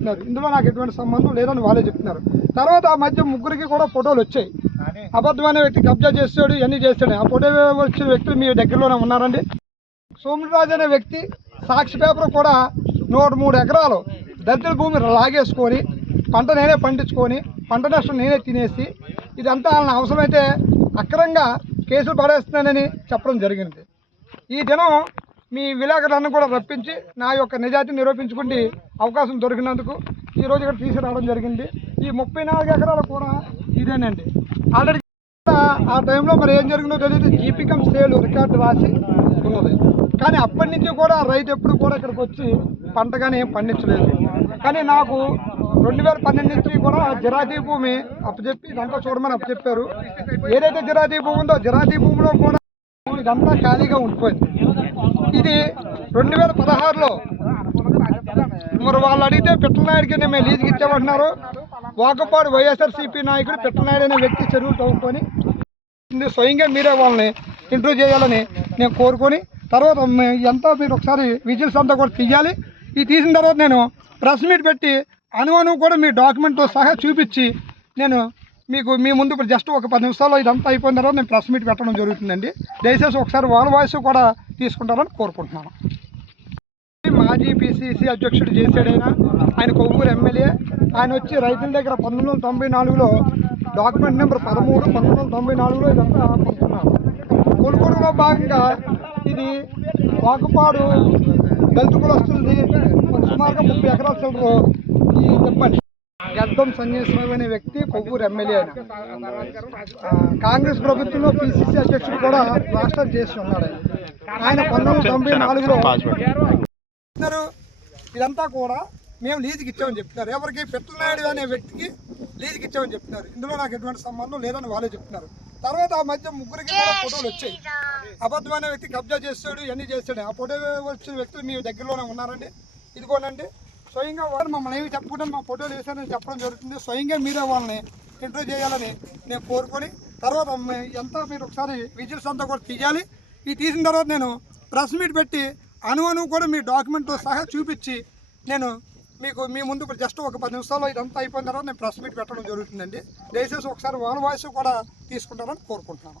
చెప్తున్నారు ఇందులో నాకు ఎటువంటి సంబంధం లేదని వాళ్ళే చెప్తున్నారు. తర్వాత ఆ మధ్య ముగ్గురికి కూడా ఫోటోలు వచ్చాయి. అబద్ధమైన వ్యక్తి కబ్జా చేస్తాడు ఇవన్నీ చేస్తాడు. ఆ ఫోటో వచ్చిన వ్యక్తులు మీ దగ్గరలోనే ఉన్నారండి. సోమరాజు అనే వ్యక్తి సాక్షి పేపర్ కూడా నూట మూడు ఎకరాలు దళితుల భూమి లాగేసుకొని పంట నేనే పండించుకొని పంట నష్టం నేనే తినేసి ఇదంతా వాళ్ళని అవసరమైతే అక్రంగా కేసులు పడేస్తున్నానని చెప్పడం జరిగింది. ఈ దినం మీ విలేకరులను కూడా రప్పించి నా యొక్క నిజాయితీ నిరూపించుకుంటే అవకాశం దొరికినందుకు ఈరోజు ఇక్కడ తీసుకురావడం జరిగింది. ఈ ముప్పై నాలుగు ఎకరాల కూడా ఇదేనండి. ఆల్రెడీ ఆ టైంలో మరి ఏం జరిగిందో తెలియదు జీపీకం సేల్ రికార్డు రాసి ఉన్నది. కానీ అప్పటి నుంచి కూడా రైతు ఎప్పుడు కూడా ఇక్కడికి వచ్చి పంట కానీ ఏం పండించలేదు. కానీ నాకు రెండు వేల పన్నెండు నుంచి కూడా జిరాతీ భూమి అప్పచెప్పి ఇదంతా చూడమని అప్పచెప్పారు. ఏదైతే జిరాతీ భూమి ఉందో జిరాతీ భూమిలో కూడా ఇదంతా ఖాళీగా ఉండిపోయింది. ఇది రెండు వేల పదహారులో మరి వాళ్ళు అడిగితే పిట్టలనాయుడికి మేము లీజుకి ఇచ్చామంటున్నారు. వాకపాడు వైఎస్ఆర్సీపీ నాయకుడు పిట్టనాయుడు అనే వ్యక్తి చెరువులు తవ్వుకొని స్వయంగా మీరే వాళ్ళని ఇంటర్వ్యూ చేయాలని నేను కోరుకొని తర్వాత ఎంత మీరు ఒకసారి విజిల్స్ అంతా కూడా తీయాలి. ఇది తీసిన తర్వాత నేను ప్రెస్ మీట్ పెట్టి అనుమానం కూడా మీ డాక్యుమెంట్తో సహా చూపించి నేను మీకు మీ ముందు ఇప్పుడు జస్ట్ ఒక పది నిమిషాల్లో ఇదంతా అయిపోయిన తర్వాత నేను ప్రెస్ మీట్ పెట్టడం జరుగుతుందండి. దయచేసి ఒకసారి వాళ్ళ వాయిస్ కూడా తీసుకుంటారని కోరుకుంటున్నాను. మాజీ పిసిసి అధ్యక్షుడు చేశాడైనా ఆయన. కొవ్వూరు ఎమ్మెల్యే. ఆయన వచ్చి రైతుల దగ్గర పంతొమ్మిది వందల తొంభై నాలుగులో డాక్యుమెంట్ నెంబర్ పదమూడు పంతొమ్మిది వందల తొంభై నాలుగులో ఇదంతా కొనుక్కున్నారు కొనుగోలులో భాగంగా ఇది వాకుపాడు దళిత కులస్తులది సుమారుగా ముప్పై ఎకరాల చిల్లరు గద్దం సంజయస్వామి అనే వ్యక్తి కొవ్వూరు ఎమ్మెల్యే ఆయన కాంగ్రెస్ ప్రభుత్వంలో పిసిసి అధ్యక్షుడు కూడా రాష్ట్రం చేసి ఉన్నాడు. ఆయన. పంతొమ్మిది తొంభై నాలుగులో చెప్తున్నారు ఇదంతా కూడా మేము లీజుకి ఇచ్చామని చెప్తున్నారు. ఎవరికి? పెట్టలనాయుడు అనే వ్యక్తికి లీజుకి ఇచ్చామని చెప్తున్నారు. ఇందులో నాకు ఎటువంటి సంబంధం లేదని వాళ్ళే చెప్తున్నారు. తర్వాత ఆ మధ్య ముగ్గురికి కూడా ఫోటోలు వచ్చాయి. అబద్ధమైన వ్యక్తి కబ్జా చేస్తాడు ఇవన్నీ చేస్తాడు ఆ ఫోటో వచ్చిన వ్యక్తులు మీ దగ్గరలోనే ఉన్నారండి. ఇదిగోనండి. స్వయంగా వాళ్ళు మమ్మల్ని ఏమి చెప్పకుండా మా ఫోటోలు వేసారని చెప్పడం జరుగుతుంది. స్వయంగా మీరే వాళ్ళని ఇంట్రో చేయాలని నేను కోరుకొని తర్వాత ఎంత మీరు ఒకసారి విజిల్స్ అంతా కూడా తీయాలి. ఈ తీసిన తర్వాత నేను ప్రెస్ మీట్ పెట్టి అనువను కూడా మీ డాక్యుమెంట్తో సహా చూపించి నేను మీకు మీ ముందు ఇప్పుడు జస్ట్ ఒక పది నిమిషాల్లో ఇదంతా అయిపోయిన తర్వాత నేను ప్రెస్ మీట్ పెట్టడం జరుగుతుందండి. దయచేసి ఒకసారి వాళ్ళ వాయిస్ కూడా తీసుకుంటారని కోరుకుంటున్నాను.